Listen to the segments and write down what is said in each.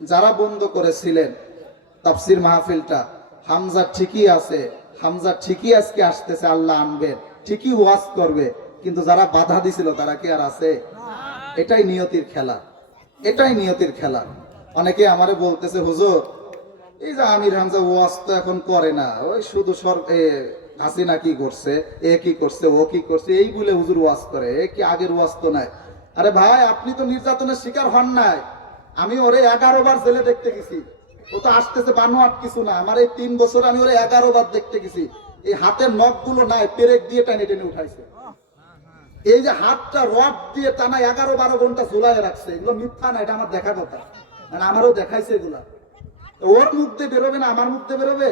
যারা বন্ধ করেছিলেন তাফসির মাহফিলটা, হামজা ঠিকই আছে, হামজা ঠিকই আজকে আসতেছে, আল্লাহ আনবেন, ঠিকই ওয়াজ করবে, কিন্তু যারা বাধা দিছিল তারা কি আর আছে? এটাই নিয়তির খেলা, এটাই নিয়তির খেলা। অনেকে আমারে বলতেছে, হুজুর এই যে আমির হামজা ওয়াজ তো এখন করে না, ওই শুধু হাসিনা কি করছে, এ কি করছে, ও কি করছে, এই বলে হুজুর ওয়াজ করে, এ কি আগের ওয়াজ তো নাই। আরে ভাই, আপনি তো নির্যাতনের শিকার হন নাই। আমি ওরে 11 বার জেলে দেখতে গেছি। ও তো আসতেছে বানোয়াট কিছু না, আমার এই 3 বছর আমি ওরে 11 বার দেখতে গেছি। এই হাতের নখ গুলো নাই, পেরেক দিয়ে টেনে টেনে উঠাইছে। এই যে হাতটা রড দিয়ে টানা 11-12 ঘন্টা ঝুলাই রাখছে, এগুলো মিথ্যা না, এটা আমার দেখা কথা, মানে আমারও দেখাইছে এগুলা। ওর মুখ দিয়ে বেরোবে না আমার মুখ দিয়ে বেরোবে?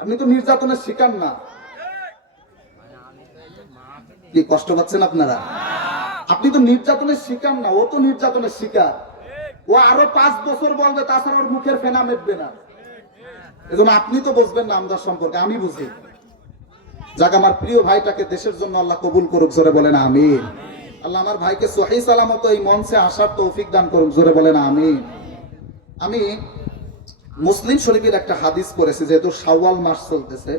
আপনি তো নির্যাতনের শিকার না। কি কষ্ট পাচ্ছেন আপনারা? আপনি তো নির্যাতনের শিকার না, ও তো নির্যাতনের শিকার। ও আরো 5 বছর বলবে, তাছাড়া ওর মুখের ফেনা মেটবে না। এজন্য আপনি তো বুঝবেন না আমদার সম্পর্কে, আমি বুঝি। যাক, আমার প্রিয় ভাইটাকে দেশের জন্য আল্লাহ কবুল করুক, জোরে বলেন আমিন। আল্লাহ আমার ভাইকে সহিহ সালামত এই মঞ্চে আসার তৌফিক দান করুক, জোরে বলেন আমিন। আমি মুসলিম শরীফের একটা হাদিস করেছি, যেহেতু শাওয়াল মাস চলতেছে,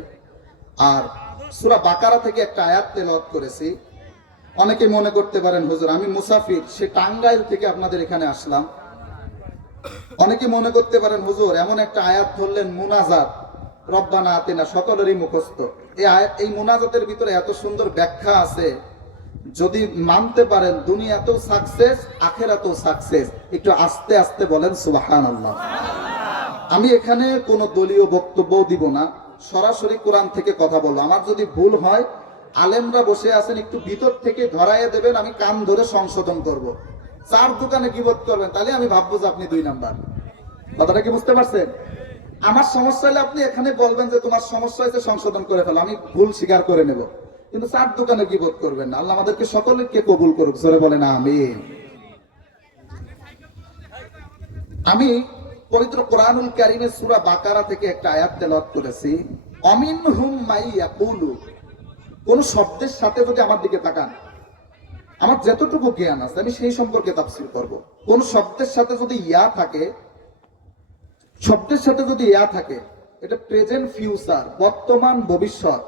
আর সূরা বাকারা থেকে একটা আয়াত তেলাওয়াত করেছি। অনেকে মনে করতে পারেন হুজুর আমি মুসাফির, সে টাঙ্গাইল থেকে আপনাদের এখানে আসলাম। অনেকে মনে করতে পারেন হুজুর এমন একটা আয়াত ধরলেন, মুনাজাত, রব্বানা আতিনা, সকলেরই মুখস্থ। এই আয়াত, এই মুনাজাতের ভিতরে এত সুন্দর ব্যাখ্যা আছে, যদি মানতে পারেন দুনিয়াতেও সাকসেস, আখিরাতেও সাকসেস। একটু আস্তে আস্তে বলেন সুবহানাল্লাহ। আমি এখানে কোনো দলীয় বক্তব্য দিব না, সরাসরি কোরআন থেকে কথা বলবো। আমার যদি ভুল হয়, আলেমরা বসে আছেন, একটু ভিতর থেকে ধরাইয়া দেবেন, আমি কান ধরে সংশোধন করব। চার দোকানে গীবত করবেন, তাহলে আমি ভাববো যে আপনি 2 নাম্বার। কথাটা কি বুঝতে পারছেন? আমার সমস্যা হলে আপনি এখানে বলবেন যে তোমার সমস্যা হয়েছে, সংশোধন করে ফেলো, আমি ভুল স্বীকার করে নেব। কিন্তু চার দোকানে গীবত করবেন না। আল্লাহ আমাদেরকে সকলকে কবুল করুক, জোরে বলেন আমিন। আমি পবিত্র কোরআনুল কারীমের সূরা বাকারা থেকে একটা আয়াত তেলাওয়াত করেছি, অমিনহুম মাই ইয়াকুলু। কোন শব্দের সাথে যদি আমার দিকে তাকান, আমার যতটুকু জ্ঞান আছে আমি সেই সম্পর্কে তাফসীর করব। কোন শব্দের সাথে যদি ইয়া থাকে, শব্দের সাথে যদি ইয়া থাকে, এটা প্রেজেন্ট ফিউচার, বর্তমান ভবিষ্যৎ,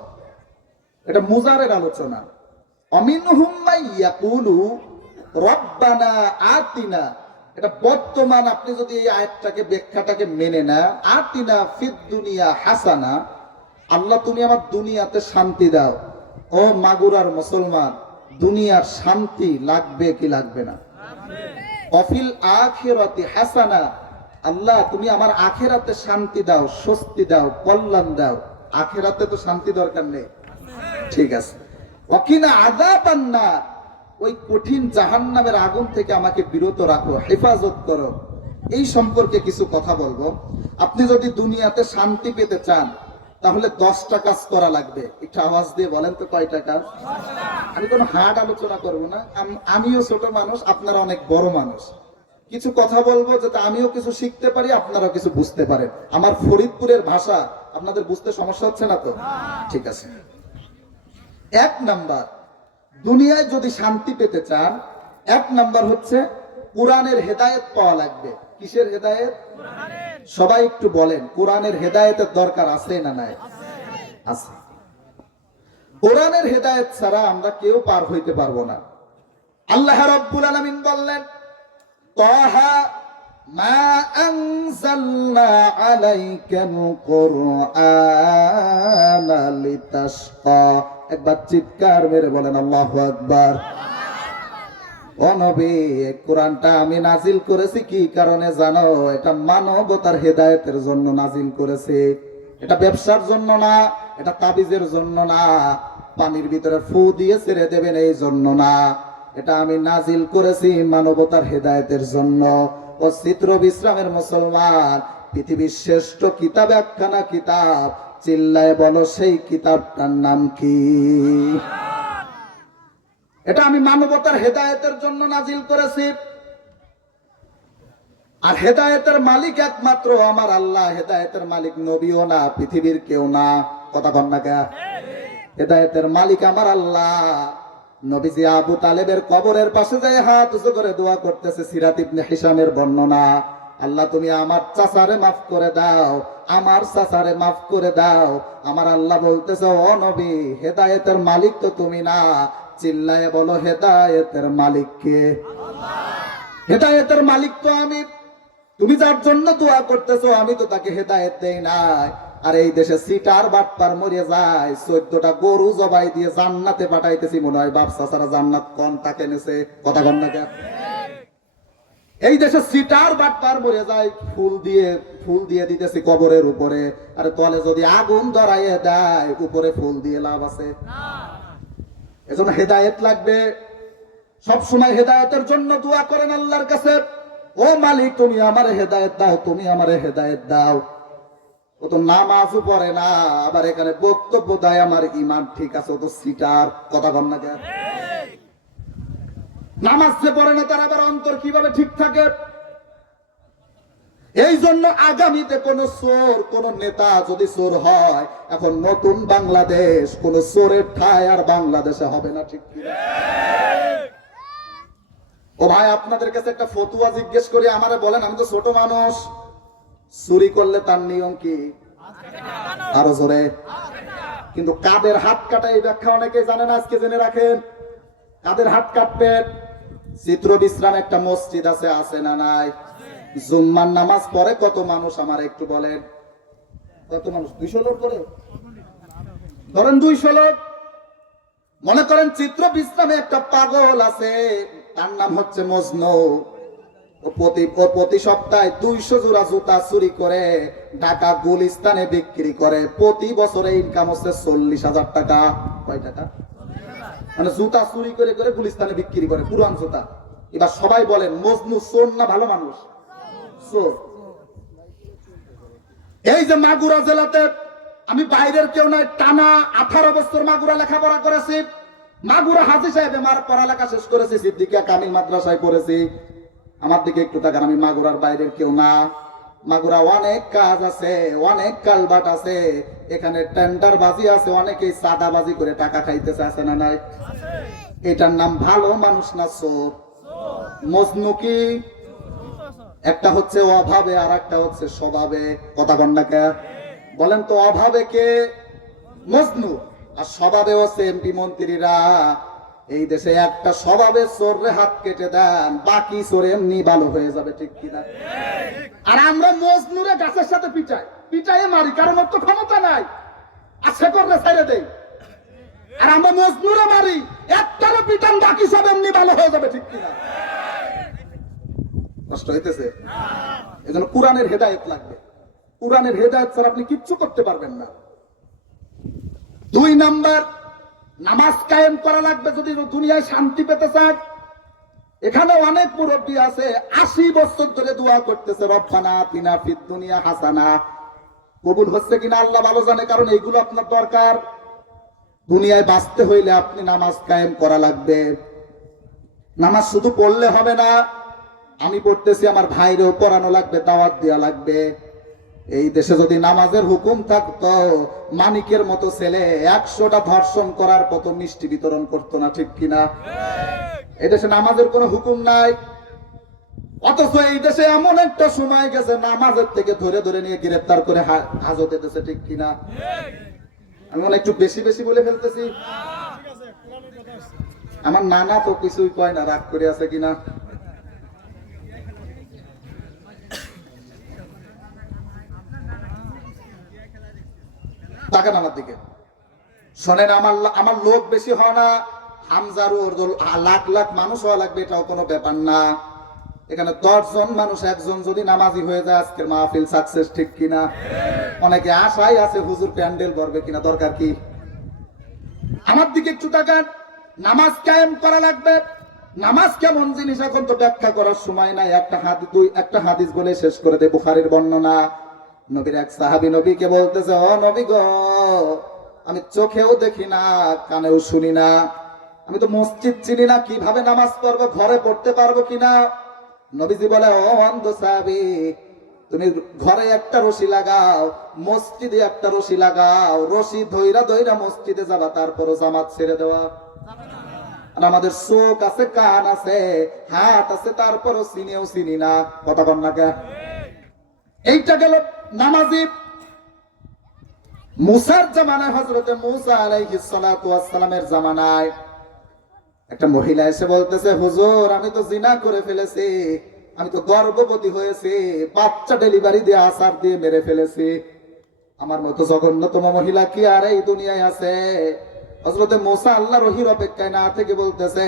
এটা মুজারের আলোচনা। অমিনহুম মাই ইয়াকুলু রব্বানা আতিনা, এটা বর্তমান। আপনি যদি এই আয়াতটাকে, ব্যাখ্যাটাকে মেনে না, আতিনা ফিদ দুনিয়া হাসানা, আল্লাহ তুমি আমার দুনিয়াতে শান্তি দাও। ও মাগুরার মুসলমান, দুনিয়ার শান্তি লাগবে কি লাগবে না? অফিল আখিরাতি হাসানা, আল্লাহ তুমি আমার আখিরাতে শান্তি দাও, স্বস্তি দাও, কল্যাণ দাও। আখিরাতে তো শান্তি দরকার নেই, ঠিক আছে। ওয়াকিনা আযাবান নার, ওই কঠিন জাহান্নামের আগুন থেকে আমাকে বিরত রাখো, হেফাজত করো। এই সম্পর্কে কিছু কথা বলবো। আপনি যদি দুনিয়াতে শান্তি পেতে চান, তাহলে 10টা কাজ করা লাগবে। একটু আওয়াজ দিয়ে বলেন তো কয়টা কাজ? আমি কোনো হার্ড আলোচনা করব না, আমিও ছোট মানুষ, আপনারা অনেক বড় মানুষ। কিছু কথা বলবো যাতে আমিও কিছু শিখতে পারি, আপনারাও কিছু বুঝতে পারেন। আমার ফরিদপুরের ভাষা আপনাদের বুঝতে সমস্যা হচ্ছে না তো? ঠিক আছে। 1 নাম্বার, দুনিয়ায় যদি শান্তি পেতে চান, 1 নাম্বার হচ্ছে কোরআনের হেদায়েত পাওয়া লাগবে। কিসের হেদায়েত? সবাই একটু বলেন, কোরআনের হেদায়েতের দরকার আছে না নাই? আছে। কোরআনের হেদায়েত ছাড়া আমরা কেউ পার হইতে পারবো না। আল্লাহ রাব্বুল আলামিন বললেন, তাহা মা আনজালনা আলাইকাল কুরআনা লিতাশকা। একবার চিৎকার মেরে বলেন আল্লাহু আকবার। ও নবী, কোরআনটা আমি নাজিল করেছি কি কারণে জানো? এটা মানবতার হেদায়েতের জন্য নাজিল করেছি। এটা ব্যবসার জন্য না, এটা তাবিজের জন্য না, পানির ভিতরে ফু দিয়ে ছেড়ে দেবেন এই জন্য না। এটা আমি নাজিল করেছি মানবতার হেদায়েতের জন্য। ও চিত্র বিশ্রামের মুসলমান, পৃথিবীর শ্রেষ্ঠ কিতাব একখানা কিতাব, চিল্লায় বলো সেই কিতাবটার নাম কি? এটা আমি মানবতার হেদায়েতের জন্য নাজিল করেছি। আর হেদায়েতের মালিক একমাত্র আমার আল্লাহ। হেদায়েতের মালিক নবীও না, পৃথিবীর কেউ না। কথা কন না কে? হেদায়েতের মালিক আমার আল্লাহ। নবীজি আবু তালেবের কবরের পাশে যায় হাত উঁচু করে দোয়া করতেছে, সিরাত ইবনে হিশামের বর্ণনা। আল্লাহ তুমি আমার চাচারে মাফ করে দাও, আমার চাচারে মাফ করে দাও। আমার আল্লাহ বলতেছে, ও নবী, হেদায়েতের মালিক তো তুমি না, চিল্লায়ে বলো হেদায়েতের মালিক কে? হেদায়েতের মালিক তো আমি। তুমি যার জন্য দোয়া করতেছো আমি তো তাকে হেদায়েত দেই নাই। আর এই দেশে সিটার বাটপার মরে যায়, 14টা গরু জবাই দিয়ে জান্নাতে পাঠাইতেছি, মনে হয় বাপসা সারা জান্নাত কোন তাকে নেছে, কথা কন না কেন? এই দেশে সিটার বাটপার মরে যায়, ফুল দিয়ে দিতেছি কবরের উপরে। আর তলে যদি আগুন ধরাইয়ে দেয়, উপরে ফুল দিয়ে লাভ আছে? এজন্য হেদায়েত লাগবে। সব সময় হেদায়েতের জন্য দোয়া করেন আল্লাহর কাছে, ও মালিক তুমি আমার হেদায়েত দাও, তুমি আমারে হেদায়েত দাও। ও তো নামাজও পড়ে না, আবার এখানে বক্তব্য দেয় আমার ঈমান ঠিক আছে, ও তো সিটার, কথা বল না কেন? নামাজ যে পড়ে না তার আবার অন্তর কিভাবে ঠিক থাকে? এই জন্য আগামীতে কোন চোর, কোন নেতা যদি চোর হয়, এখন নতুন বাংলাদেশ, কোন চোরের ঠাঁই আর বাংলাদেশে হবে না, ঠিক কি? ও ভাই, আপনাদের কাছে একটা ফতুয়া জিজ্ঞেস করি, আমারে বলেন, আমি তো ছোট মানুষ, চুরি করলে তার নিয়ম কি? আরো জোরে। কিন্তু কাদের হাত কাটা এই ব্যাখ্যা অনেকে জানে না, আজকে জেনে রাখেন। কাদের হাত কাটবেন? চিত্র বিশ্রাম একটা মসজিদ আছে, আছে না নাই? জুম্মার নামাজ পড়ে কত মানুষ আমার একটু বলেন? কত মানুষ? 200 লোক করে, ধরেন 200 লোক। মনে করেন চিত্র বিশ্রামে একটা পাগল আছে, তার নাম হচ্ছে মজনু। ও প্রতি সপ্তাহে 200 জোড়া জুতা চুরি করে ঢাকা গুলিস্তানে বিক্রি করে। প্রতি বছরে ইনকাম হচ্ছে 40,000 টাকা। কয় টাকা? মানে জুতা চুরি করে করে গুলিস্তানে বিক্রি করে, পুরান জুতা। এবার সবাই বলেন, মজনু চোর না ভালো মানুষ? চোর। এই যে মাগুরা জেলাতে, আমি বাইরের কেউ নয়, টানা 18 বছর মাগুরা লেখাপড়া করেছি। মাগুরা হাজী সাহেব আমার পড়ালেখা শেষ করেছি, সিদ্দিকিয়া কামিল মাদ্রাসায় পড়েছি। আমার দিকে একটু তাকান, আমি মাগুরার বাইরের কেউ না। মাগুরা অনেক কাজ আছে, অনেক কালবাট আছে, এখানে টেন্ডার বাজি আছে, অনেকেই সাদাবাজি করে টাকা খাইতেছে, আছে না নাই? এটার নাম ভালো মানুষ না চোর? মজনু কি? একটা হচ্ছে অভাবে আর একটা হচ্ছে স্বভাবে, কথা বল না কে? বলেন তো, অভাবে কে? মজনু। আর স্বভাবে হচ্ছে এমপি মন্ত্রীরা। এই দেশে একটা স্বভাবে চোররে হাত কেটে দেন, বাকি চোর এমনি ভালো হয়ে যাবে, ঠিক কিনা? আর আমরা মজনুরে গাছের সাথে পিটাই মারি, কারণ ওর তো ক্ষমতা নাই, আর সে করলে ছেড়ে দেই। আর আমরা মজনুরে মারি, একটারও পিটান, বাকি সব এমনি ভালো হয়ে যাবে, ঠিক কিনা? কষ্ট হইতেছে? এজন্য কোরআনের হেদায়েত লাগবে। কোরআনের হেদায়েত ছাড়া আপনি কিচ্ছু করতে পারবেন না। 2 নাম্বার, নামাজ কায়েম করা লাগবে যদি দুনিয়ায় শান্তি পেতে চান। এখানে অনেক মুরব্বী আছে, 80 বছর ধরে দোয়া করতেছে, রব্বানা আতিনা ফিদ দুনিয়া হাসানা। কবুল হচ্ছে কিনা আল্লাহ ভালো জানে, কারণ এইগুলো আপনার দরকার। দুনিয়ায় বাঁচতে হইলে আপনি নামাজ কায়েম করা লাগবে। নামাজ শুধু পড়লে হবে না, আমি পড়তেছি, আমার ভাইরেও পড়ানো লাগবে, দাওয়াত দেওয়া লাগবে। এই দেশে যদি নামাজের হুকুম থাকতো, মানিকের মতো ছেলে 100টা ধর্ষণ করার মতো মিষ্টি বিতরণ করতো না, ঠিক কিনা? এই দেশে নামাজের কোনো হুকুম নাই, অথচ এই দেশে এমন একটা সময় গেছে নামাজের থেকে ধরে ধরে নিয়ে গ্রেফতার করে হাজতে দিতেছে, ঠিক কিনা? আমি মনে একটু বেশি বেশি বলে ফেলতেছি। আমার নানা তো কিছুই কয় না, রাগ করে আছে কিনা? তাকান আমার দিকে, শোনেন, আমার লোক বেশি হয় না, হামজারু লাখ লাখ মানুষ হওয়া লাগবে, এটাও কোনো ব্যাপার না। এখানে 10 জন মানুষ, একজন যদি নামাজি হয়ে যায়, আজকের মাহফিল সাকসেস, ঠিক কিনা? অনেকে আশাই আছে হুজুর প্যান্ডেল ভরবে কিনা, দরকার কি? আমার দিকে একটু তাকান, নামাজ কায়েম করা লাগবে। নামাজ কেমন জিনিস এখন তো ব্যাখ্যা করার সময় নাই। একটা হাদিস বলে শেষ করে দেয়, বুখারীর বর্ণনা। নবীর এক সাহাবী নবীকে বলতেছে, ও নবী গো, আমি চোখেও দেখি না, কানেও শুনি না, আমি তো মসজিদ চিনি না, কিভাবে নামাজ পড়বো, ঘরে পড়তে পারবো কিনা? নবীজি বলে, ও অন্ধ সাহাবী, তুমি ঘরে একটা রশি লাগাও, মসজিদে একটা রশি লাগাও, রশি ধইরা ধইরা মসজিদে যাবা, তারপরও জামাত ছেড়ে দেওয়া। আর আমাদের চোখ আছে, কান আছে, হাত আছে, তারপরও চিনিও চিনি না, কথা বল না কে? এইটা গেল নামাজি। মুসার জামানায়, হযরতে মুসা আলাইহিস সালাতু ওয়াস সালামের জামানায় একটা মহিলা এসে বলতেছে, হুজুর আমি তো জিনা করে ফেলেছি, আমি তো গর্ভবতী হয়েছি, বাচ্চা ডেলিভারি দিয়ে আসার দিয়ে মেরে ফেলেছি, আমার মতো জঘন্যতম মহিলা কি আর এই দুনিয়ায় আছে? হযরতে মুসা আল্লাহর ওহীর অপেক্ষায় না থেকে বলতেছে,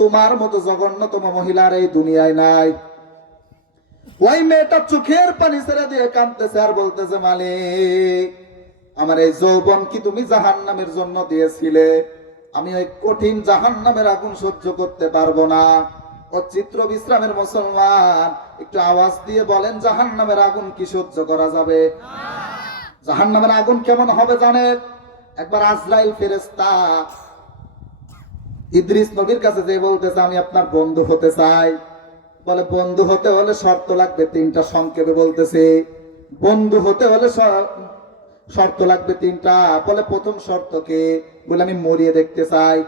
তোমার মতো জঘন্যতম মহিলা আর এই দুনিয়ায় নাই। ওই মেয়েটা চোখের পানি ছেড়ে দিয়ে কাঁদতেছে আর বলতেছে, মালিক আমার এই যৌবন কি তুমি জাহান্নামের জন্য দিয়েছিলে? আমি ওই কঠিন জাহান্নামের আগুন সহ্য করতে পারবো না। ও চিত্র বিশ্রামের মুসলমান, একটু আওয়াজ দিয়ে বলেন জাহান্নামের আগুন কি সহ্য করা যাবে? জাহান্নামের আগুন কেমন হবে জানেন? একবার আজরাইল ফেরেশতা ইদ্রিস নবীর কাছে যে বলতেছে, আমি আপনার বন্ধু হতে চাই। বলে বন্ধু হতে হলে শর্ত লাগবে তিনটা, সংক্ষেপে বলতেছে বন্ধু হতে হলে শর্ত লাগবে তিনটা। বলে প্রথম শর্ত কি? বলে আমি মরিয়ে দেখতে চাই।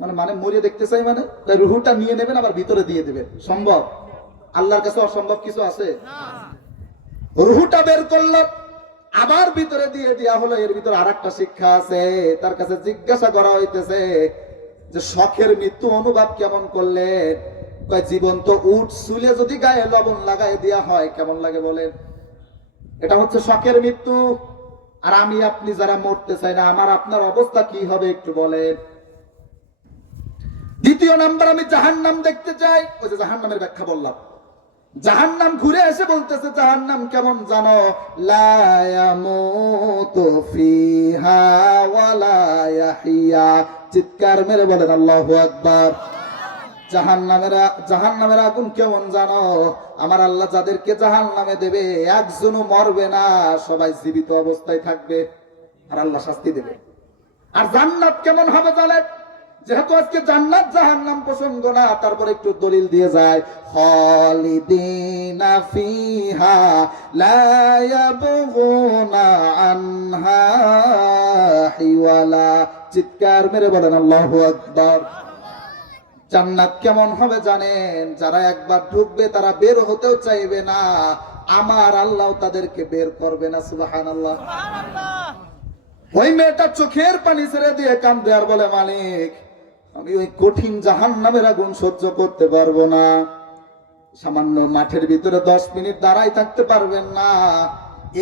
মানে মরিয়ে দেখতে চাই মানে রুহুটা নিয়ে নেবেন আবার ভিতরে দিয়ে দেবেন, সম্ভব? আল্লাহর কাছে অসম্ভব কিছু আছে? রুহুটা বের করলো আবার ভিতরে দিয়ে দেয়া হলো। এর ভিতরে আরেকটা শিক্ষা আছে। তার কাছে জিজ্ঞাসা করা হইতেছে যে শখের মৃত্যু অনুভব কেমন করলেন? জীবন্ত উট চুলে যদি গায়ে লবণ লাগাই দেয়া হয় কেমন লাগে বলেন? এটা হচ্ছে শখের মৃত্যু। আর আমি আপনি যারা মরতে চাই না, আমার আপনার অবস্থা কি হবে একটু বলেন? দ্বিতীয় নাম্বার, আমি জাহান্নাম দেখতে চাই। ওই যে জাহান্নামের ব্যাখ্যা বললাম। জাহান্নাম ঘুরে এসে বলতেছে, জাহান্নাম কেমন জানো? লা ইয়ামুতু ফিহা ওয়া লা ইয়াহইয়া। চিৎকার মেরে বলেন আল্লাহু আকবার। জাহান্নামের আগুন কেমন জানো? আমার আল্লাহ যাদেরকে জাহান্নামে দেবে একজনও মরবে না, সবাই জীবিত অবস্থায় থাকবে আর আল্লাহ শাস্তি দেবে। আর জান্নাত কেমন হবে জানেন? যেহেতু আজকে জান্নাত জাহান্নাম পছন্দ না, তারপর একটু দলিল দিয়ে যায়, খালিদিনা ফিহা লা ইয়াবগুনা আনহা হিওয়ালা। চিৎকার মেরে বলেন আল্লাহু আকবার। জান্নাত কেমন হবে জানেন? যারা একবার ঢুকবে তারা বের হতেও চাইবে না, আমার আল্লাহ তাদেরকে বের করবে না। সুবহানাল্লাহ। ওই মেয়েটা চোখের পানি ছেড়ে দিয়ে কাঁদে আর বলে, মালিক আমি ওই কঠিন জাহান্নামের আগুন সহ্য করতে পারবো না। সামান্য মাঠের ভিতরে 10 মিনিট দাঁড়াই থাকতে পারবেন না,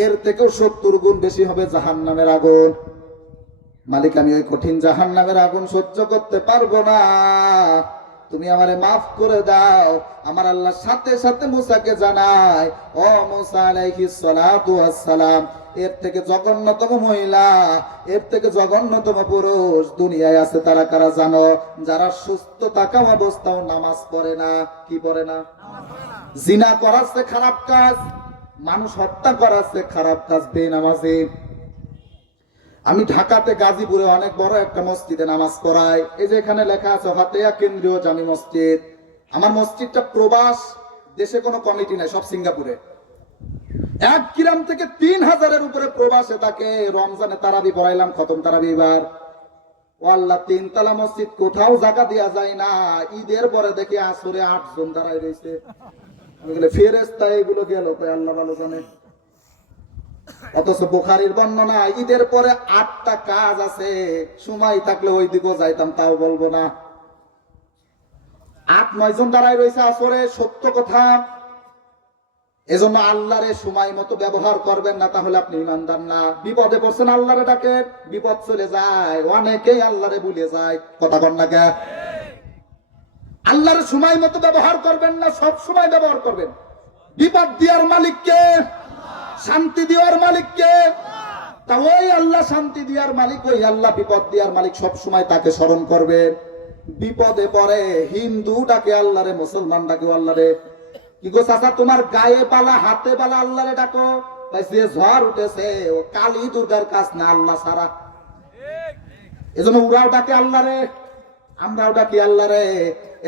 এর থেকেও 70 গুণ বেশি হবে জাহান্নামের আগুন। মালিক আমি ওই কঠিন জাহান্নামের আগুন সহ্য করতে পারবো না, তুমি আমারে মাফ করে দাও। আমার আল্লাহ সাথে সাথে মুসাকে জানায়, ও মুসা আলাইহিস সালাতু ওয়াস সালাম, এর থেকে জঘন্যতম মহিলা, এর থেকে জঘন্যতম পুরুষ দুনিয়ায় আছে। তারা কারা জানো? যারা সুস্থ থাকা অবস্থাও নামাজ পড়ে না। কি পড়ে না? জিনা করাচ্ছে খারাপ কাজ, মানুষ হত্যা করাচ্ছে খারাপ কাজ, বেনামাজি। আমি ঢাকাতে গাজীপুরে অনেক বড় একটা মসজিদে নামাজ পড়াই। এই যে এখানে লেখা আছে হাতিয়া কেন্দ্রীয় জামি মসজিদ। আমার মসজিদটা প্রবাস, দেশে কোনো কমিটি নাই, সব সিঙ্গাপুরে। এক গ্রাম থেকে 3000-এর উপরে প্রবাসে থাকে। রমজানে তারাবি পড়াইলাম, খতম তারাবি। এবার ও আল্লাহ, 3 তলা মসজিদ, কোথাও জায়গা দেওয়া যায় না। ঈদের পরে দেখি আসরে 8 জন দাঁড়ায় রয়েছে। আমি বলি ফেরেশতা এগুলো গেল কই? আল্লাহ ভালো জানে। অথচ বুখারীর বর্ণনা, ঈদের পরে 8টা কাজ আছে, সময় থাকলে ওই দিকেও যাইতাম, তাও বলবো না। 8-9 জন দাঁড়ায় রয়েছে আসরে, সত্য কথা। এজন্য আল্লাহরে সময় মতো ব্যবহার করবেন না, তাহলে আপনি ইমানদার না। বিপদে পড়ছেন, আল্লাহরে ডাকেন, বিপদ চলে যায়। অনেকেই আল্লাহরে ভুলে যায়, কথা কন না কে? আল্লাহরে সময় মতো ব্যবহার করবেন না, সব সময় ব্যবহার করবেন। বিপদ দেওয়ার মালিক কে? শান্তি দেওয়ার মালিক কে? তা ওই আল্লাহ শান্তি দেওয়ার মালিক, ওই আল্লাহ বিপদ দেওয়ার মালিক, সব সময় তাকে স্মরণ করবেন। বিপদে পড়ে হিন্দু ডাকে আল্লাহরে, মুসলমান ডাকে আল্লাহরে। কি গো চাচা, তোমার গায়ে বালা হাতে বালা আল্লাহরে ডাকো। যে ঝড় উঠেছে ও কালী দুর্গার কাজ না, আল্লাহ ছাড়া। এজন্য ওরাও ডাকে আল্লাহরে, আমরাও ডাকি আল্লাহরে।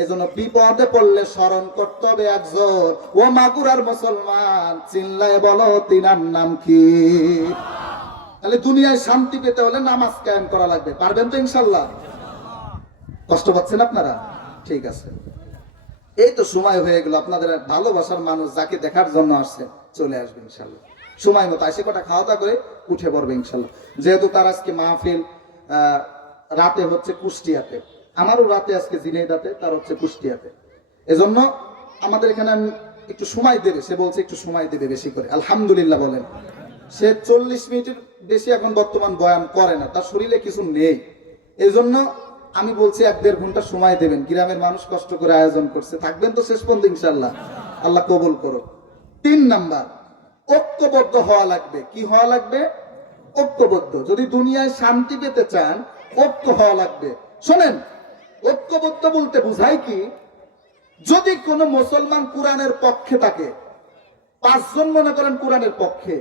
এজন্য বিপদে পড়লে স্মরণ করতে হবে একজন। ও মাগুরার মুসলমান, চিল্লায় বলো তিনার নাম কি? তাহলে দুনিয়ায় শান্তি পেতে হলে নামাজ কায়েম করা লাগবে। পারবেন তো ইনশাআল্লাহ? কষ্ট পাচ্ছেন আপনারা? ঠিক আছে। এই তো সময় হয়ে গেল, আপনাদের ভালোবাসার মানুষ যাকে দেখার জন্য আসছে চলে আসবে ইনশাল্লাহ সময় মতো। এসে কটা খাওয়া দাওয়া করে উঠে পড়বে ইনশাল্লাহ। যেহেতু তার আজকে মাহফিল রাতে হচ্ছে কুষ্টিয়াতে, আমারও রাতে আজকে ঝিনাইদহে, তার হচ্ছে কুষ্টিয়াতে, এজন্য আমাদের এখানে একটু সময় দেবে। সে বলছে একটু সময় দেবে বেশি করে, আলহামদুলিল্লাহ বলেন। সে 40 মিনিটের বেশি এখন বর্তমান বয়ান করে না, তার শরীরে কিছু নেই, এই জন্য আমি বলছি 1-1.5 ঘন্টা সময় দেবেন। গ্রামের মানুষ কষ্ট করে আয়োজন করছে, থাকবেন তো শেষ পর্যন্ত ইনশাল্লাহ, আল্লাহ কবুল করো। 3 নাম্বার, ঐক্যবদ্ধ হওয়া লাগবে। কি হওয়া লাগবে? ঐক্যবদ্ধ। যদি দুনিয়ায় শান্তি পেতে চান ঐক্য হওয়া লাগবে। শোনেন, ঐক্যবদ্ধ বলতে বুঝায় কি, যদি কোনো মুসলমান কোরআনের পক্ষে থাকে, 5 জন মনে করেন কোরআনের পক্ষে,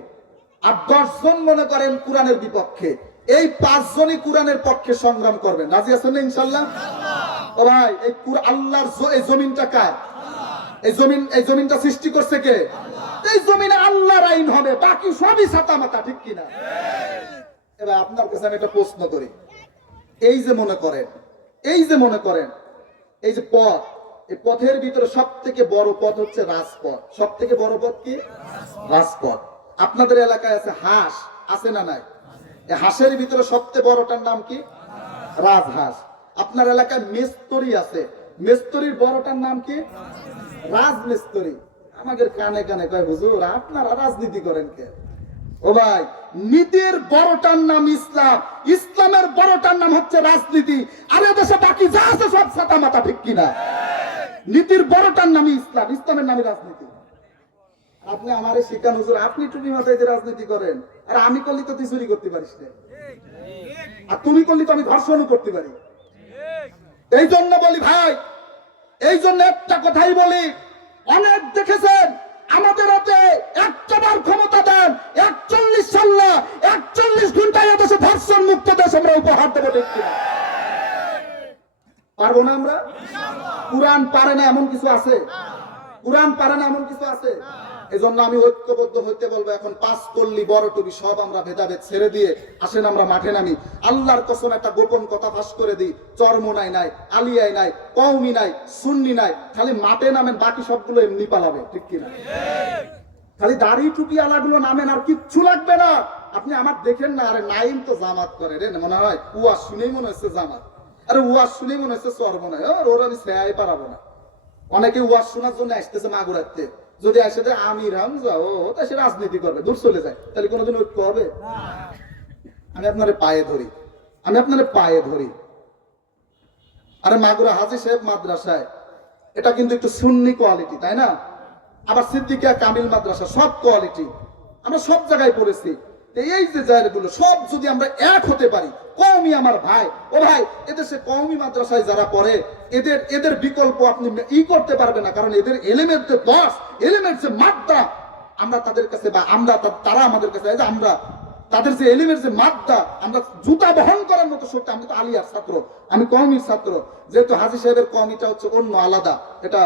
আর 10 জন মনে করেন কোরআনের বিপক্ষে, এই 5 জনই কোরআনের পক্ষে সংগ্রাম করবেন। রাজি আছেন না ইনশাআল্লাহ? ও ভাই, এই আল্লাহর এই জমিনটা কার? এই জমিনটা সৃষ্টি করছে কে? এই জমিনে আল্লাহর আইন হবে, বাকি সবই ছাতা মাতা, ঠিক কিনা? এবার আপনার কাছে আমি একটা প্রশ্ন করি, এই যে মনে করেন এই যে পথ, এই পথের ভিতরে সব থেকে বড় পথ হচ্ছে রাজপথ। সব থেকে বড় পথ কি? রাজপথ। আপনাদের এলাকায় আছে হাঁস, আছে না নাই? এই হাঁসের ভিতরে সবচেয়ে বড়টার নাম কি? রাজহাঁস। আপনার এলাকায় মেস্তরি আছে, মেস্তরির বড়টার নাম কি? রাজমেস্তরি। আমাদের কানে কানে কয়, হুজুর আপনারা রাজনীতি করেন কে? ও ভাই, নীতির বড়টার নাম ইসলাম, ইসলামের বড়টার নাম হচ্ছে রাজনীতি। আর এদেশে বাকি যা আছে সব ছাতা মাথা, ঠিক কিনা? নীতির বড়টার নামই ইসলাম, ইসলামের নামই রাজনীতি। আপনি আমারে শিখান, হুজুর আপনি টুপি মাথায় যে রাজনীতি করেন, আর আমি করলি তো তুই চুরি করতে পারিস না, আর তুমি করলি তো আমি ধর্ষণও করতে পারি। এই জন্য বলি ভাই, এই জন্য একটা কথাই বলি, অনেক দেখেছেন আমাদের হাতে একটাবার ক্ষমতা দেন, 41 সাল না 41 ঘন্টায় এদেশে ধর্ষণ মুক্ত দেশ আমরা উপহার দেবো, ঠিক কিনা? পারবো না আমরা? কুরআন পারে না এমন কিছু আছে? কুরআন পারে না এমন কিছু আছে? এজন্য আমি ঐক্যবদ্ধ হইতে বলবো। এখন 5 পল্লী বড় টুপি সব আমরা ভেদাভেদ ছেড়ে দিয়ে আসেন আমরা মাঠে নামি। আল্লাহর কসম একটা গোপন কথা ফাঁস করে দিই, চরমোনাই নাই, আলিয়াই নাই, কওমি নাই, সুন্নি নাই, খালি মাঠে নামেন, বাকি সবগুলো এমনি পালাবে, ঠিক কিনা? খালি দাড়ি টুপি আলাগুলো নামেন, আর কিচ্ছু লাগবে না। আপনি আমার দেখেন না, আরে নাইম তো জামাত করে রে, মনে হয় ওয়াজ শুনেই মনে হচ্ছে জামাত, আরে ওয়াজ শুনেই মনে হচ্ছে চরমোনাই, ওর আমি ছেয়াই পারাবো না। অনেকে ওয়াজ শোনার জন্য আসতেছে মাগুরাতে, যদি আসে যায় আমির হামজা, ও তা সে রাজনীতি করবে, দূর চলে যায়, তাহলে কোনোদিন ঐক্য হবে? আমি আপনার পায়ে ধরি, আরে মাগুরা হাজী সাহেব মাদ্রাসায়, এটা কিন্তু একটু সুন্নি কোয়ালিটি, তাই না? আবার সিদ্দিকিয়া কামিল মাদ্রাসা, সব কোয়ালিটি, আমরা সব জায়গায় পড়েছি। এই যে জায়গাগুলো সব যদি আমরা এক হতে পারি, কওমি আমার ভাই, ও ভাই, এদেশে কওমি মাদ্রাসায় যারা পড়ে, এদের বিকল্প আপনি করতে পারবে না, কারণ এদের এলিমের যে বস, এলিমের যে মাদ্দা, আমরা তাদের কাছে, বা আমরা তারা আমাদের কাছে, আমরা তাদের যে এলিমের যে মাদ্দা, আমরা জুতা বহন করার মতো শক্তি। আমি তো আলিয়ার ছাত্র, আমি কওমির ছাত্র, যেহেতু হাজী সাহেবের কওমিটা হচ্ছে অন্য আলাদা, এটা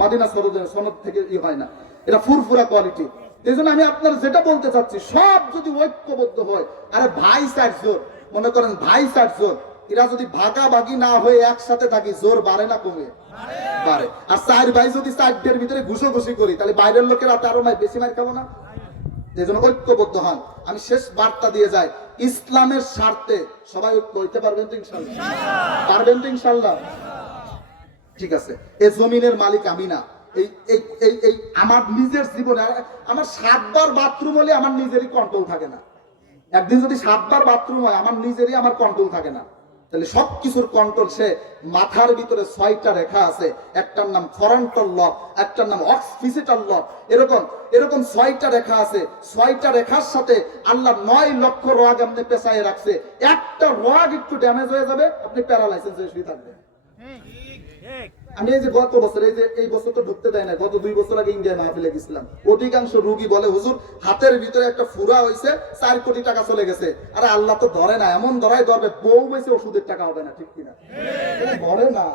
মাদিনা সনদ থেকে হয় না, এটা ফুরফুরা কোয়ালিটি। এই জন্য আমি আপনার যেটা বলতে চাচ্ছি, সব যদি ঐক্যবদ্ধ হয়, আরে ভাই 4 জোর, মনে করেন ভাই 4 জোর, এরা যদি ভাগাভাগি না হয়ে একসাথে থাকি, জোর বাড়ে না কমে? বাড়ে। আর 4 ভাই যদি 4 ভিতরে ঘুষোঘুষি করি, তাহলে বাইরের লোকেরা আরো বেশি মার খাবো না? এই জন্য ঐক্যবদ্ধ হন। আমি শেষ বার্তা দিয়ে যাই, ইসলামের স্বার্থে সবাই ঐক্য হইতে পারবেন তো ইনশাআল্লাহ? পারবেন তো ইনশাআল্লাহ? ঠিক আছে, এই জমিনের মালিক আমি না, এই আমার নিজের জীবনে আমার 7 বার বাথরুম হলে আমার নিজেরই কন্ট্রোল থাকে না। একদিন যদি 7 বার বাথরুম হয়, আমার নিজেরই আমার কন্ট্রোল থাকে না। তাহলে সবকিছুর কন্ট্রোল সে, মাথার ভিতরে 6টা রেখা আছে, একটার নাম ফরন্টাল লব, একটার নাম অক্সিপিটাল লব, এরকম 6টা রেখা আছে। 6টা রেখার সাথে আল্লাহ 9 লক্ষ রগ আপনি পেছায় রাখছে। একটা রগ একটু ড্যামেজ হয়ে যাবে, আপনি প্যারালাইসিস হয়ে শুয়ে থাকবেন। আমি এই যে গত বছর, এই বছর তো ঢুকতে দেয় না, গত 2 বছর আগে ইন্ডিয়া মাহফিলে গেছিলাম, অধিকাংশ রোগী বলে, হুজুর হাতের ভিতরে একটা ফুরা হয়েছে, 4 কোটি টাকা চলে গেছে। আরে আল্লাহ তো ধরে না, এমন ধরবে বউ বেশি ওষুধের টাকা হবে না, ঠিক কিনা? ধরে না,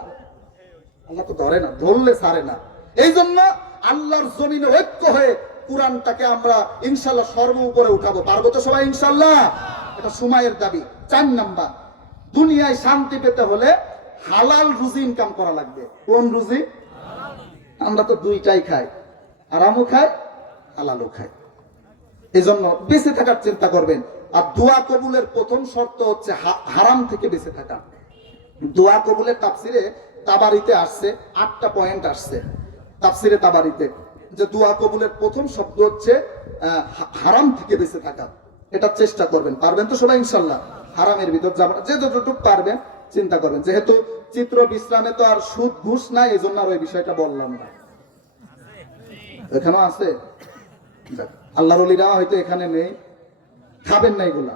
আল্লাহ তো ধরে না, ধরলে ছাড়ে না। এই জন্য আল্লাহর জমিনে ঐক্য হয়ে কুরআনটাকে আমরা ইনশাআল্লাহ সর্ব উপরে উঠাবো, পারবো তো সবাই ইনশাআল্লাহ? এটা সময়ের দাবি। 4 নাম্বার, দুনিয়ায় শান্তি পেতে হলে হালাল রুজি ইনকাম করা লাগবে। কোন রুজি? আমরা তো দুইটাই খাই, আরামও খাই হালালও খাই। এই জন্য বেঁচে থাকার চিন্তা করবেন। আর দোয়া কবুলের প্রথম শর্ত হচ্ছে হারাম থেকে বেঁচে থাকা। দোয়া কবুলের তাফসিরে তাবারিতে আসছে, 8টা পয়েন্ট আসছে তাফসিরে তাবারিতে, যে দোয়া কবুলের প্রথম শব্দ হচ্ছে হারাম থেকে বেঁচে থাকা। এটা চেষ্টা করবেন, পারবেন তো সবাই ইনশাল্লাহ? হারামের ভিতর যাবেন, যে যতটুকু পারবেন চিন্তা করবেন। যেহেতু চিত্র বিশ্রামে তো আর সুদ ঘুষ নাই, এই জন্য আর ওই বিষয়টা বললাম না। এখানেও আছে, আল্লাহর ওলিরা হয়তো এখানে নেই। খাবেন না এগুলা,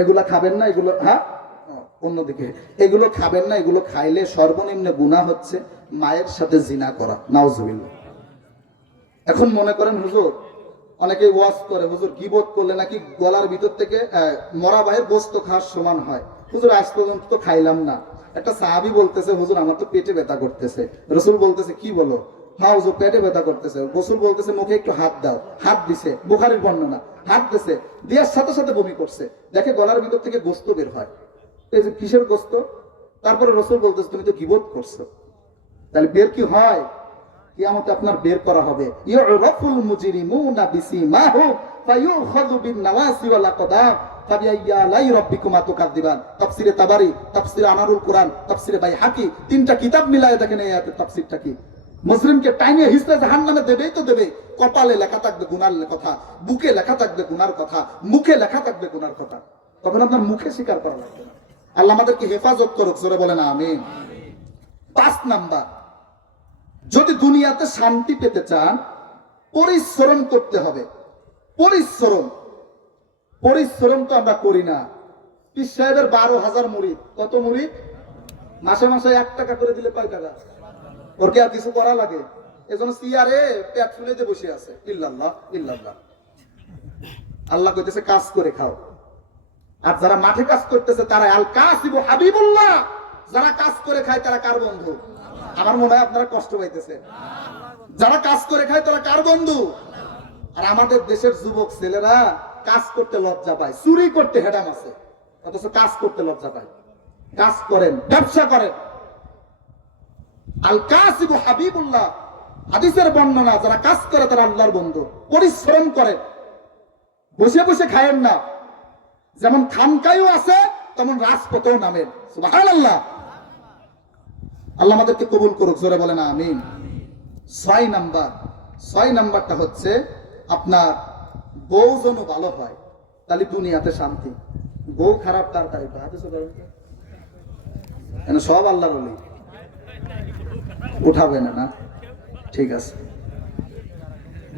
এগুলা খাবেন না, এগুলো হ্যাঁ অন্যদিকে এগুলো খাবেন না। এগুলো খাইলে সর্বনিম্ন গুনাহ হচ্ছে মায়ের সাথে জিনা করা, নাউজুবিল্লাহ। এখন মনে করেন হুজুর, অনেকে ওয়াজ করে হুজুর গীবত করলে নাকি গলার ভিতর থেকে মরা ভাইয়ের গোস্ত খাওয়ার সমান হয়। হুজুর আজ পর্যন্ত তো খাইলাম না। একটা সাহাবী বলতেছে হুজুর আমার তো পেটে ব্যথা করতেছে। রাসূল বলতেছে কি বলো? হ্যাঁ হুজুর পেটে ব্যথা করতেছে। রাসূল বলতেছে মুখে একটু হাত দাও। হাত দিছে, বুখারীর বর্ণনা। হাত দিছে, দেওয়ার সাথে সাথে বমি করছে। দেখে গলার ভিতর থেকে গোস্ত বের হয়। এই যে কিসের গোস্ত? তারপরে রাসূল বলতেছে তুমি তো গীবত করছো। তাহলে বের কি হয়? কিয়ামতে আপনার বের করা হবে। ইউরাফুল মুজরিমুনা বিসিমাহুম ফায়ুখাযু বিন নাওয়াসি ওয়াল আকদাম ফাবিআইয়ি আলাই রাব্বিকুমা তুকাযযিবান। তাফসিরে তাবারি, তাফসিরে আনারুল কুরআন, তাফসিরে বাইহাকি, 3টা কিতাব মিলায়ে দেখেন এই আয়াতের তাফসিরটা কি। মুসলিমকে টাইনে হিসলে জাহান্নামে দেবেই তো দেবে। কপালে লেখা থাকবে গুনার কথা, বুকে লেখা থাকবে গুনার কথা, মুখে লেখা থাকবে গুনার কথা। তখন আপনার মুখে স্বীকার করা লাগবে না। আল্লাহ আমাদেরকে হেফাজত করুক, জোরে বলেন আমিন। 5 নাম্বার, যদি দুনিয়াতে শান্তি পেতে চান পরিশ্রম করতে হবে। পরিশ্রম, পরিশ্রম তো আমরা করি না। পীর সাহেবের 12,000 মুরিদ, কত মুরিদ? মাসে মাসে 1 টাকা করে দিলে কয় টাকা? ওর কি আর কিছু করা লাগে? এজন্য সিয়ারে পেট ফুলে যে বসে আছে। ইল্লাল্লাহ ইল্লাল্লাহ। আল্লাহ কইতেছে কাজ করে খাও। আর যারা মাঠে কাজ করতেছে তারা আল কাসিবু হাবিবুল্লাহ। যারা কাজ করে খায় তারা কার বন্ধু? আমার মনে হয় আপনারা কষ্ট পাইতেছে। যারা কাজ করে খায় তারা কার বন্ধু? আর আমাদের দেশের যুবক ছেলেরা কাজ করতে লজ্জা পায়, চুরি করতে হেডাম আছে, অথচ কাজ করতে লজ্জা পায়। কাজ করেন, ব্যবসা করেন। আল কাসিবু হাবিবুল্লাহ, হাদিসের বর্ণনা, যারা কাজ করে তারা আল্লাহর বন্ধু। পরিশ্রম করে, বসে বসে খায়েন না। যেমন খানকাইও আছে তেমন রাজপথেও নামেন। সুবহানাল্লাহ। আল্লাহ আমাদেরকে কবুল করুক, জোরে বলেন আমিন। 6 নাম্বারটা হচ্ছে আপনার বউ যেন ভালো হয়, তাহলে দুনিয়াতে শান্তি। বউ খারাপ তার তাই সব আল্লাহ বলি উঠাবে না, না ঠিক আছে।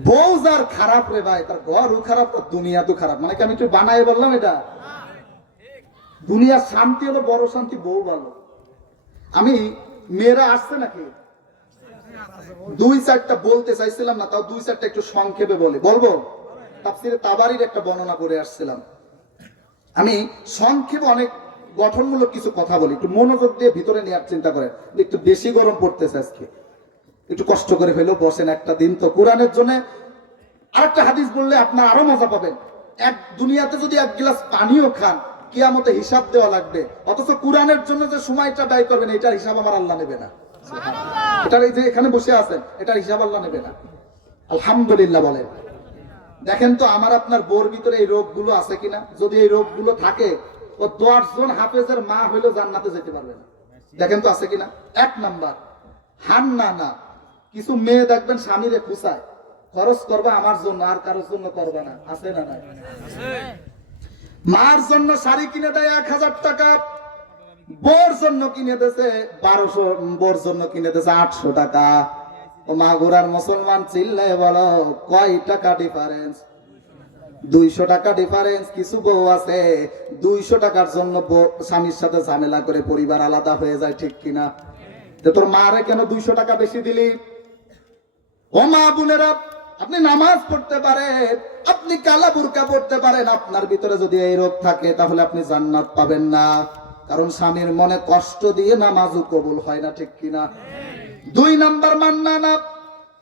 বউ যার খারাপ রে ভাই, তার ঘরও খারাপ, তার দুনিয়া তো খারাপ। মানে কি আমি একটু বানাই বললাম? এটা দুনিয়ার শান্তি হলো বড় শান্তি, বউ ভালো। আমি মেয়েরা আসছে নাকি 2-4টা বলতে চাইছিলাম না, তাও 2-4টা একটু সংক্ষেপে বলবো। তাফসিরে তাবারির একটা বর্ণনা করে আসছিলাম। আমি সংক্ষেপে অনেক গঠনমূলক কিছু কথা বলি, একটু মনোযোগ দিয়ে ভিতরে নেওয়ার চিন্তা করেন। একটু বেশি গরম পড়তেছে আজকে, একটু কষ্ট করে হইলেও বসেন একটা দিন তো কোরআনের জন্য। আরেকটা হাদিস বললে আপনার আরো মজা পাবেন। দুনিয়াতে যদি 1 গ্লাস পানিও খান, কিয়ামতে হিসাব দেওয়া লাগবে। অথচ কোরআনের জন্য যে সময়টা ব্যয় করবেন, এটার হিসাব আমার আল্লাহ নেবে না। এটার এই যে এখানে বসে আছেন, এটার হিসাব আল্লাহ নেবে না। আলহামদুলিল্লাহ বলেন। দেখেন তো আমার আপনার বোর ভিতরে এই রোগগুলো আছে কিনা। যদি এই রোগগুলো থাকে, ও 10 জন হাফেজের মা হইলেও জান্নাতে যেতে পারবে না। দেখেন তো আছে কিনা। 1 নাম্বার, হান্না না। কিছু মেয়ে দেখবেন স্বামীরে খুঁচায়, খরচ করবা আমার জন্য, আর কারোর জন্য করবা না। আছে না নাই? মার জন্য শাড়ি কিনে দেয় 1000 টাকা, বোর জন্য কিনে দিয়েছে 1200, বোর জন্য কিনে দিয়েছে 800 টাকা। ও মাগুরার মুসলমান চিল্লায় বলো কয় টাকা ডিফারেন্স? 200 টাকা ডিফারেন্স। কিছু বউ আছে 200 টাকার জন্য স্বামীর সাথে ঝামেলা করে পরিবার আলাদা হয়ে যায়, ঠিক কিনা? তোর মারে কেন 200 টাকা বেশি দিলি? ও মা বোনেরা, আপনি নামাজ পড়তে পারেন, আপনি কালা বুরকা পড়তে পারেন, আপনার ভিতরে যদি এই রোগ থাকে তাহলে আপনি জান্নাত পাবেন না। কারণ স্বামীর মনে কষ্ট দিয়ে নামাজও কবুল হয় না, ঠিক কিনা? 2 নাম্বার, মান্না না।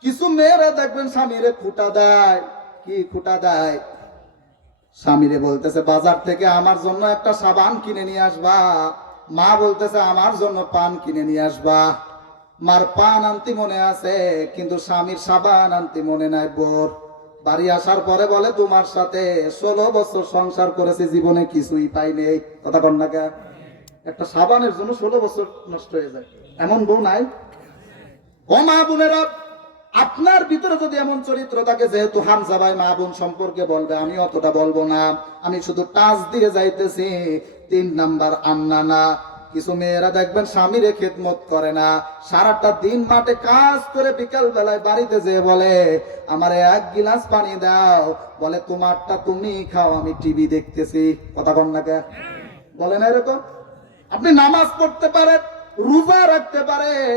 কিছু মেয়েরা দেখবেন স্বামীরে খুঁটা দেয়। কি খুঁটা দেয়? স্বামীরে বলতেছে বাজার থেকে আমার জন্য একটা সাবান কিনে নিয়ে আসবা, মা বলতেছে আমার জন্য পান কিনে নিয়ে আসবা। মার পান আনতে মনে আছে, কিন্তু স্বামীর সাবান আনতে মনে নাই বোর। বাড়ি আসার পরে বলে তোমার সাথে 16 বছর সংসার করেছি, জীবনে কিছুই পাই নেই। কথা কন না কে? একটা সাবানের জন্য 16 বছর নষ্ট হয়ে যায়, এমন বউ নাই? ও মা বোনেরা, আপনার ভিতরে যদি এমন চরিত্র থাকে, যেহেতু হামজা ভাই মা বোন সম্পর্কে বলবে, আমি অতটা বলবো না, আমি শুধু টাচ দিয়ে যাইতেছি। 3 নাম্বার আন্নানা। কিছু মেয়েরা দেখবেন স্বামীর খেদমত করে না, সারাটা দিন মাঠে কাজ করে বিকাল বেলায় বাড়িতে যেয়ে বলে আমারে 1 গিলাস পানি দাও, বলে তোমারটা তুমি খাও, আমি টিভি দেখতেছি। কথা বল না কে? বলে না এরকম? আপনি নামাজ পড়তে পারেন, রোজা রাখতে পারেন,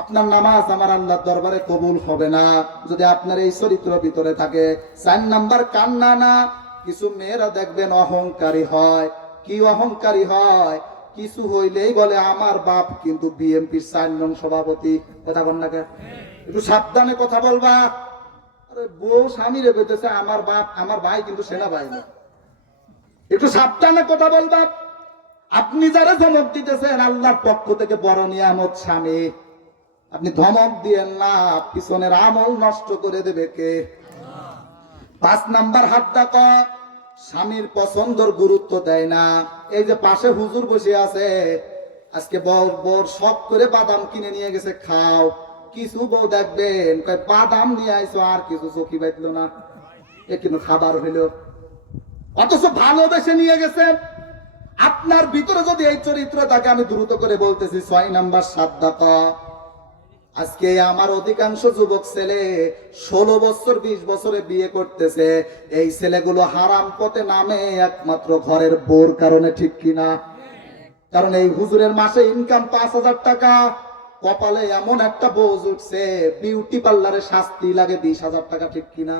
আপনার নামাজ আমার আল্লাহর দরবারে কবুল হবে না যদি আপনার এই চরিত্র ভিতরে থাকে। 4 নাম্বার কান্না না। কিছু মেয়েরা দেখবেন অহংকারী হয়। কি অহংকারী হয়? কিছু হইলেই বলে আমার বাপ কিন্তু বিএনপির 4 নং সভাপতি। কথা বল না কে? একটু সাবধানে কথা বলবা। আরে বউ স্বামীরে বলতেছে আমার বাপ, আমার ভাই কিন্তু সেনাবাহিনী। একটু সাবধানে কথা বলবা। আপনি যারা ধমক দিতেছেন, আল্লাহর পক্ষ থেকে বড় নিয়ামত স্বামী। আপনি ধমক দিয়েন না, পিছনের আমল নষ্ট করে দেবে কে? 5 নাম্বার হাত ডাকা। স্বামীর পছন্দর গুরুত্ব দেয় না। এই যে পাশে হুজুর বসে আছে, আজকে বর শখ করে বাদাম কিনে নিয়ে গেছে, খাও। কিছু বউ দেখবেন বাদাম নিয়ে আইসো, আর কিছু চোখি বাইতলো না, এ কিন্তু খাবার হইলো, অথচ ভালোবেসে নিয়ে গেছে। আপনার ভিতরে যদি এই চরিত্র থাকে, আমি দ্রুত করে বলতেছি 6 নাম্বার সাদ্দাকা। আজকে আমার অধিকাংশ যুবক ছেলে 16 বছর 20 বছরে বিয়ে করতেছে। এই ছেলেগুলো হারাম পথে নামে একমাত্র ঘরের বোর কারণে, ঠিক কিনা? কারণ এই হুজুরের মাসে ইনকাম 5,000 টাকা, কপালে এমন একটা বউ উঠছে, বিউটি পার্লারে শাস্তি লাগে 20,000 টাকা, ঠিক কিনা?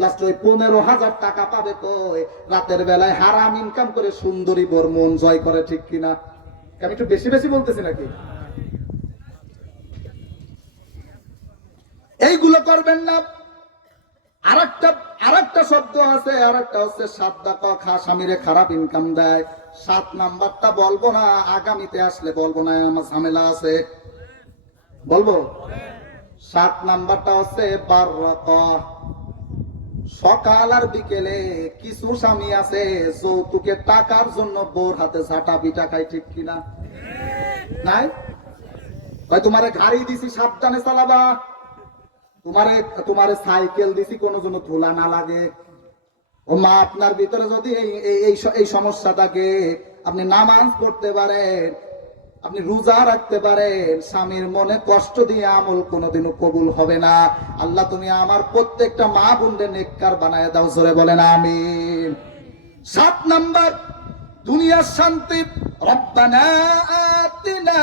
লাস্ট ওই 15,000 টাকা পাবে কই? রাতের বেলায় হারাম ইনকাম করে সুন্দরী বোর মন জয় করে, ঠিক কিনা? আমি একটু বেশি বেশি বলতেছি নাকি? এইগুলো করবেন না। আরেকটা শব্দ আছে, আরেকটা হচ্ছে সাদ্দাকা, খা স্বামীরে খারাপ ইনকাম দেয়। 7 নাম্বারটা বলবো না, আগামীতে আসলে বলবো না, আমার ঝামেলা আছে। বলবো? 7 নাম্বারটা হচ্ছে বাররাকা। সকাল আর বিকেলে কিছু স্বামী আছে যৌতুকের টাকার জন্য বউর হাতে ঝাঁটা পিটা খায়, ঠিক কিনা? নাই? ভাই তোমারে গাড়ি দিছি সাবধানে চালাবা, তোমারে সাইকেল দিছি কোনো জন্য ধুলা না লাগে। ও মা, আপনার ভিতরে যদি এই সমস্যা থাকে, আপনি নামাজ পড়তে পারেন, আপনি রোজা রাখতে পারেন, স্বামীর মনে কষ্ট দিয়ে আমল কোনোদিনও কবুল হবে না। আল্লাহ তুমি আমার প্রত্যেকটা মা বোনদের নেককার বানায় দাও, জোরে বলেন আমিন। 7 নাম্বার দুনিয়ার শান্তি। রব্বানা আতিনা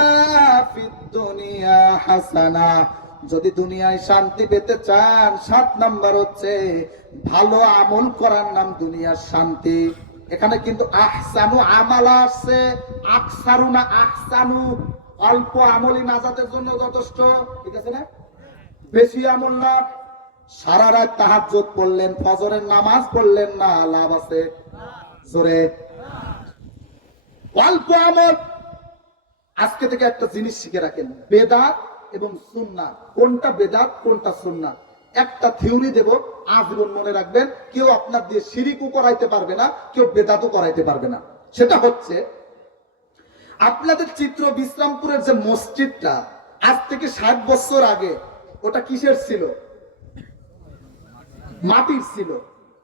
ফিদ দুনিয়া হাসানা। যদি দুনিয়ায় শান্তি পেতে চান, 7 নাম্বার হচ্ছে ভালো আমল করার নাম দুনিয়ার শান্তি। এখানে কিন্তু আহসানু আমালা আসছে, আকসারু না আহসানু। অল্প আমলই নাজাতের জন্য যথেষ্ট, ঠিক আছে না? বেশি আমল না। সারা রাত তাহাজ্জুদ পড়লেন, ফজরের নামাজ পড়লেন না, লাভ আছে? জোরে। অল্প আমল। আজকে থেকে একটা জিনিস শিখে রাখেন, বেদাত এবং সুন্নাহ, কোনটা বেদাত কোনটা সুন্নাহ। একটা থিওরি দেব, আজীবন মনে রাখবেন। কেউ আপনার দিয়ে শিরিকও করাইতে পারবে না, কেউ বেদাতও করাইতে পারবে না। সেটা হচ্ছে, আপনাদের চিত্র বিশ্রামপুরের যে মসজিদটা আজ থেকে 60 বছর আগে, ওটা কিসের ছিল? মাটির ছিল,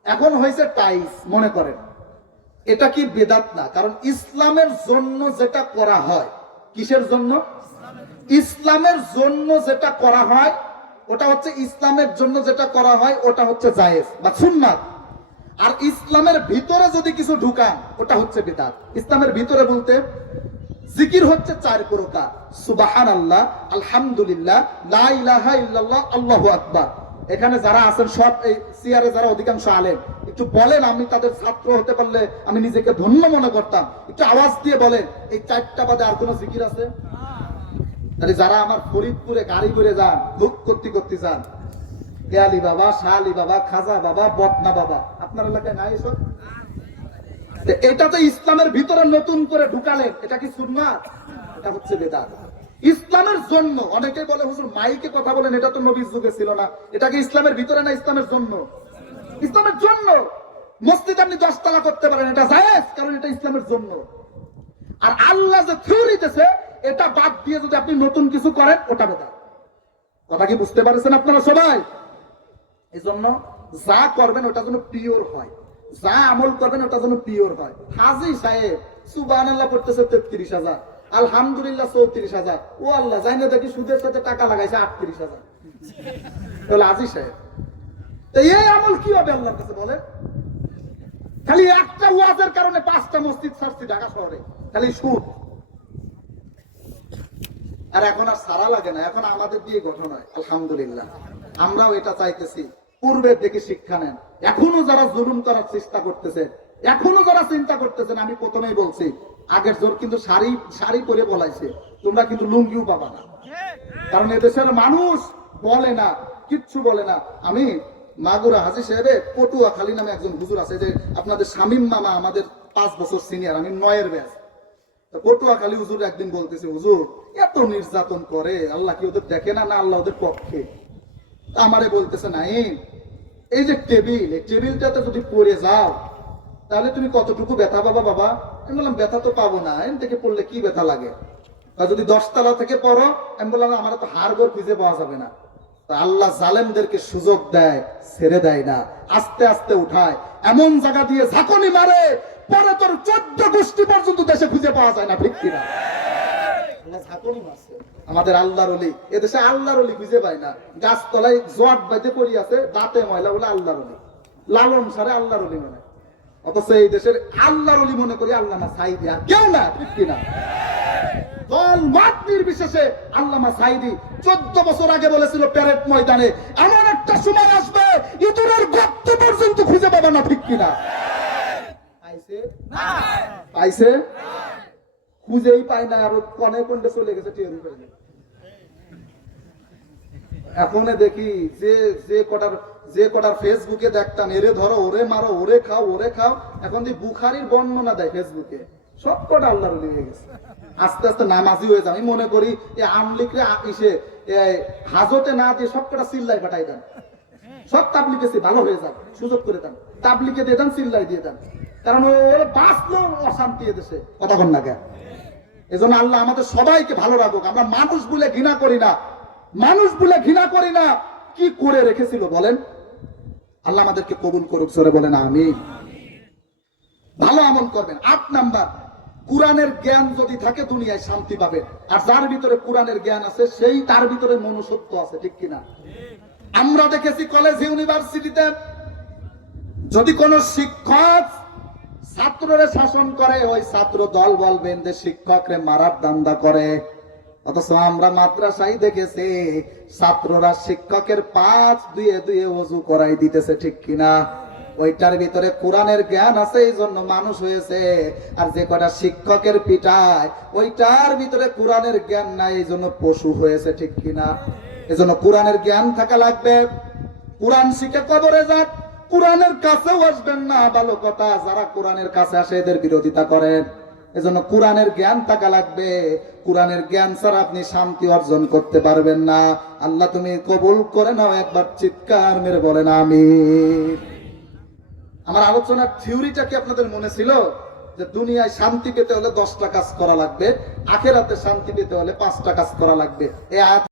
এখন হয়েছে টাইলস। মনে করেন এটা কি বেদাত না? কারণ ইসলামের জন্য যেটা করা হয়, কিসের জন্য? ইসলামের জন্য যেটা করা হয় ওটা হচ্ছে, ইসলামের জন্য যেটা করা হয় ওটা হচ্ছে জায়েজ বা সুন্নাত। আর ইসলামের ভিতরে যদি কিছু ঢুকান, ওটা হচ্ছে বিদআত। ইসলামের ভিতরে বলতে জিকির হচ্ছে 4 প্রকার: সুবহানাল্লাহ, আলহামদুলিল্লাহ, লা ইলাহা ইল্লাল্লাহ, আল্লাহু আকবার। এখানে যারা আছেন সব, এই সিয়ারে যারা অধিকাংশ আলেম, একটু বলেন, আমি তাদের ছাত্র হতে পারলে আমি নিজেকে ধন্য মনে করতাম। একটু আওয়াজ দিয়ে বলেন, এই 4টা বাদে আর কোনো জিকির আছে? তাহলে যারা আমার ফরিদপুরে গাড়ি করে যান, মুখ করতে করতে যান, দেয়ালি বাবা, শাহ আলী বাবা, খাজা বাবা, বদনা বাবা, আপনার এলাকায় নাই এসব? এটা তো ইসলামের ভিতরে নতুন করে ঢুকালেন, এটা কি সুন্নাত? এটা হচ্ছে বেদাত। ইসলামের জন্য। অনেকেই বলে হুজুর মাইকে কথা বলেন, এটা তো নবীর যুগে ছিল না। এটা কি ইসলামের ভিতরে না ইসলামের জন্য? ইসলামের জন্য। মসজিদ আপনি 10 তলা করতে পারেন, এটা জায়েজ, কারণ এটা ইসলামের জন্য। আর আল্লাহ যে থিওরি দিয়েছে এটা বাদ দিয়ে যদি আপনি নতুন কিছু করেন, ওটা বেদাত। কথা কি বুঝতে পারছেন আপনারা সবাই? এই জন্য যা করবেন ওটা যেন পিওর হয়, যা আমল করবেন ওটা যেন পিওর হয়। হাজী সাহেব সুবহানাল্লাহ পড়তেছে 33,000, আলহামদুলিল্লাহ 34,000, ও আল্লাহ জানি না দেখি সুদের সাথে টাকা লাগাইছে 38,000। তাহলে হাজী সাহেব তো এই আমল কি হবে আল্লাহর কাছে বলেন? খালি একটা ওয়াজের কারণে 5টা মসজিদ ছাড়ছি ঢাকা শহরে, খালি সুদ। আর এখন আর সারা লাগে না, এখন আমাদের দিয়ে গঠন হয়, আলহামদুলিল্লাহ। আমরাও এটা চাইতেছি, পূর্বের দিকে শিক্ষা নেন। এখনো যারা জুলুম করার চেষ্টা করতেছে, এখনো যারা চিন্তা করতেছেন, আমি প্রথমেই বলছি আগের জোর কিন্তু শাড়ি পরে বলাইছে, তোমরা কিন্তু লুঙ্গিও পাবা না। কারণ এদেশের মানুষ বলে না, কিচ্ছু বলে না। আমি মাগুরা হাজী সাহেবে পটুয়াখালী নামে একজন হুজুর আছে, যে আপনাদের শামীম মামা আমাদের 5 বছর সিনিয়র, আমি 9-এর ব্যাচ। পটুয়াখালী হুজুর একদিন বলতেছে, হুজুর এত নির্যাতন করে, আল্লাহ কি ওদের দেখে না? না, আল্লাহ ওদের পক্ষে। আমারে বলতেছে না, এই যে টেবিল, এই টেবিলটাতে যদি পড়ে যাও তাহলে তুমি কতটুকু ব্যথা পাবা বাবা? আমি বললাম ব্যথা তো পাবো না, এর থেকে পড়লে কি ব্যথা লাগে? আর যদি 10 তলা থেকে পড়ো, আমি বললাম আমার তো হাড়গোড় খুঁজে পাওয়া যাবে না। আল্লাহ জালেমদেরকে সুযোগ দেয়, ছেড়ে দেয় না, আস্তে আস্তে উঠায়, এমন জায়গা দিয়ে ঝাঁকুনি মারে পরে তোর 14 গোষ্ঠী পর্যন্ত দেশে খুঁজে পাওয়া যায় না, ঠিক কিনা? আমাদের আল্লাহর ওলি, এদেশে আল্লাহর ওলি খুঁজে পায় না। গাছতলায় জট বাইতে পড়ি আছে, দাঁতে ময়লা বলে আল্লাহর ওলি, লালন সারে আল্লাহর ওলি মনে। অথচ এই দেশের আল্লাহর ওলি মনে করি আল্লামা সাঈদী, আর কেউ না, ঠিক কিনা? দল মত নির্বিশেষে আল্লামা সাঈদী 14 বছর আগে বলেছিল প্যারেড ময়দানে, এমন একটা সময় আসবে ইঁদুরের গর্ত পর্যন্ত খুঁজে পাবে না, ঠিক কিনা? পাইছে? খুঁজেই পায় না, আর কনে কোনটা চলে গেছে টের পায় না। এখন দেখি যে কটার ফেসবুকে দেখতাম, এরে ধরো, ওরে মারো, ওরে খাও, ওরে খাও, এখন যে বুখারীর বর্ণনা দেয় ফেসবুকে, সব কটা আল্লাহর ওলি হয়ে গেছে। আস্তে আস্তে নামাজি হয়ে যায়। আমি মনে করি এই আমলিকরে হাজতে না দিয়ে সব কটা চিল্লাই পাঠাই দেন, সব তাবলিকে ভালো হয়ে যাবে, সুযোগ করে দেন, তাবলিকে দিয়ে দেন, চিল্লাই দিয়ে দেন। কারণ ওরা বাঁচলেও অশান্তি এদেশে, কথা বল না কেন? এজন্য আল্লাহ আমাদের সবাইকে ভালো রাখুক। আমরা মানুষ বলে ঘৃণা করি না, মানুষ বলে ঘৃণা করি না। কি করে রেখেছিল বলেন? আল্লাহ আমাদেরকে কবুল করুক, জোরে বলেন আমিন। ভালো আমল করবেন। 8 নাম্বার, কোরআনের জ্ঞান যদি থাকে দুনিয়ায় শান্তি পাবেন। আর যার ভিতরে কোরআনের জ্ঞান আছে, সেই তার ভিতরে মনুষ্যত্ব আছে, ঠিক কিনা? আমরা দেখেছি কলেজ ইউনিভার্সিটিতে যদি কোন শিক্ষক ছাত্ররে শাসন করে, ওই ছাত্র দল বলবেন যে শিক্ষকরে মারার দান্দা করে। অথচ আমরা মাদ্রাসায় দেখেছি ছাত্ররা শিক্ষকের 5 দুয়ে ওযু করাই দিতেছে, ঠিক কিনা? ওইটার ভিতরে কোরআনের জ্ঞান আছে, এই জন্য মানুষ হয়েছে। আর যে কটা শিক্ষকের পিটায়, ওইটার ভিতরে কোরআনের জ্ঞান নাই, এই জন্য পশু হয়েছে, ঠিক কিনা? এজন্য কোরআনের জ্ঞান থাকা লাগবে। কোরআন শিখে কবরে যান, কোরআনের কাছেও আসবেন না, ভালো কথা। যারা কোরআনের কাছে আসে এদের বিরোধিতা করেন। এজন্য কোরআনের জ্ঞান থাকা লাগবে। কোরআনের জ্ঞান ছাড়া আপনি শান্তি অর্জন করতে পারবেন না। আল্লাহ তুমি কবুল করে নাও, একবার চিৎকার মেরে বলেন আমিন। আমার আলোচনার থিওরিটা কি আপনাদের মনে ছিল? যে দুনিয়ায় শান্তি পেতে হলে 10টা কাজ করা লাগবে, আখিরাতে শান্তি পেতে হলে 5টা কাজ করা লাগবে। এই